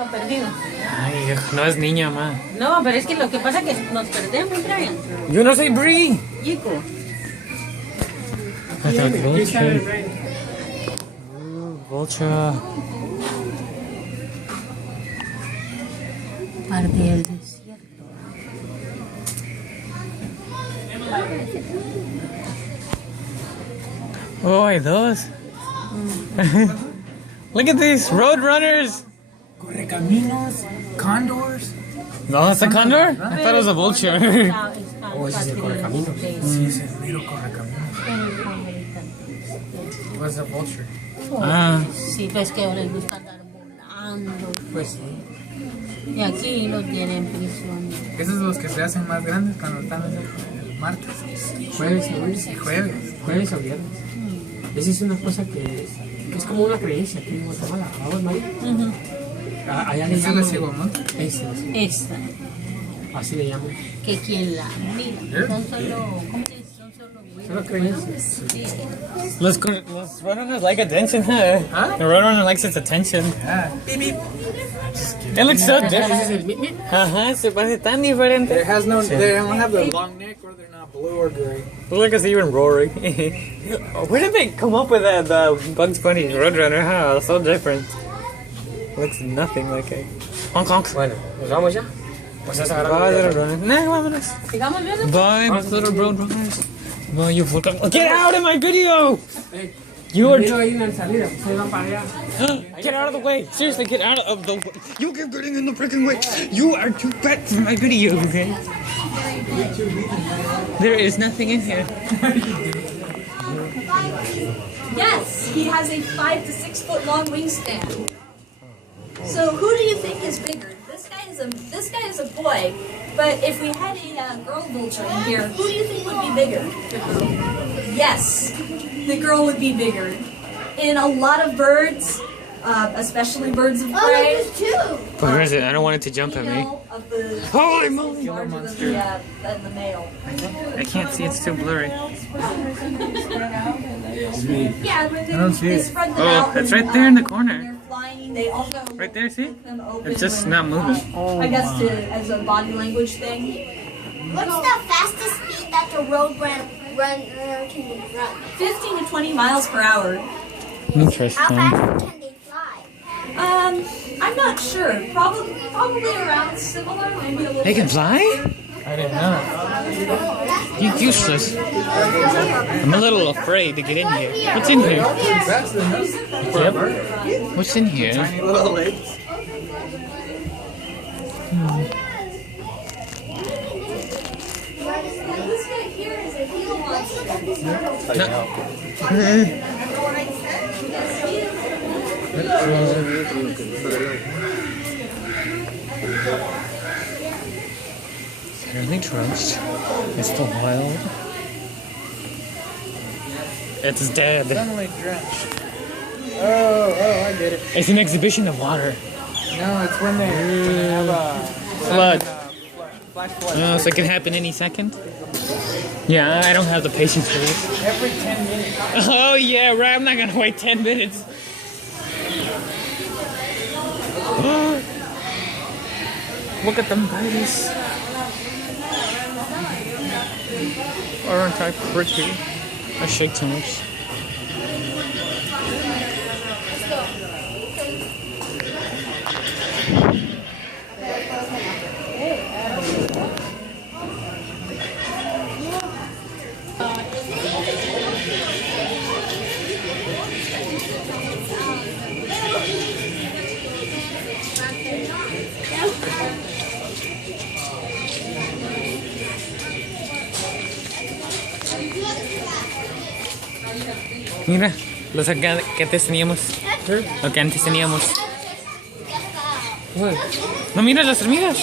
estado perdido. Ay, no es niña, ma. No, pero es que lo que pasa es que nos perdemos, Brian. Yo no soy Brie. Chico. I thought vulture. Vulture. Parte del desierto. Oh, hay dos. Look at these road runners. Correcaminos, condors. No, that's a condor? I thought it was a vulture. Oh, ese es el correcaminos. Sí, ese es el little correcaminos. What's a vulture? Ah. Sí, pues que les gusta andar volando. Pues sí. Y aquí los tienen prisión. Esos son los que se hacen más grandes cuando están el martes. Jueves y lunes. Y jueves. Jueves o viernes. Esa es una cosa que es como una creencia aquí en Guatemala. ¿Vamos, María? Allá le ¿Eso llaman. es igual, no? Esta, Así le llaman. que quien la mira, son solo, ¿cómo se dice? Son solo Solo creencias. Sí. Los roadrunners like attention, huh? Huh? The roadrunner likes its attention. Yeah. Beep, beep. It looks so Ese es different. el mi. Ajá, se parece tan diferente. They don't have the long neck or they're not blue or gray. Look like it's even roaring. Where did they come up with that Bugs Bunny Roadrunner? Huh? So different. Looks nothing like it. Honk honk. Bueno, ¿nos vamos ya? Pues vas a Bye, agarrar little runners. Nah, vámonos. Sigamos viendo. Bye, little roadrunners. Bye, you full. Get out of my video! Hey, You are. miro ahí en la salida, pues ahí van para allá. Get out of the way! Seriously, get out of the way! You keep getting in the freaking way! You are too fat for my video, okay? There is nothing in here. Yes, he has a 5 to 6 foot long wingspan. So who do you think is bigger? This guy is a boy, but if we had a girl vulture in here, who do you think would be bigger? Yes, the girl would be bigger. In a lot of birds, especially birds of prey, Where is it? I don't want it to jump at me. female of the Holy is moly! larger than the male. I can't see, it's too blurry. Yeah, but they, don't see they it. spread them Oh, out. it's and, right there in the when corner. they're flying, they also Right there, see? them open It's just when- not moving. I guess as a body language thing. What's the fastest speed that the road runner can run? 15 to 20 miles per hour. How Interesting. fast can they fly? I'm not sure. Probably around similar, maybe a little. They can bit fly? faster. I didn't know. You useless. I'm a little afraid to get in here. What's in here? That's the nose. Yep. What's in here? Tiny little legs. This guy here is a Gila monster. Fairly trust. It's the wild. It's dead. Sunlight drenched. Oh, I get it. It's an exhibition of water. No, it's when they have a Flood. flash flood. Oh, so it can happen any second? Yeah, I don't have the patience for this. Every 10 minutes. Oh yeah, right. I'm not gonna wait 10 minutes. Look at them babies. Aren't I pretty? I shake too much. Mira, los que antes teníamos. Lo que antes teníamos. No miras las hormigas.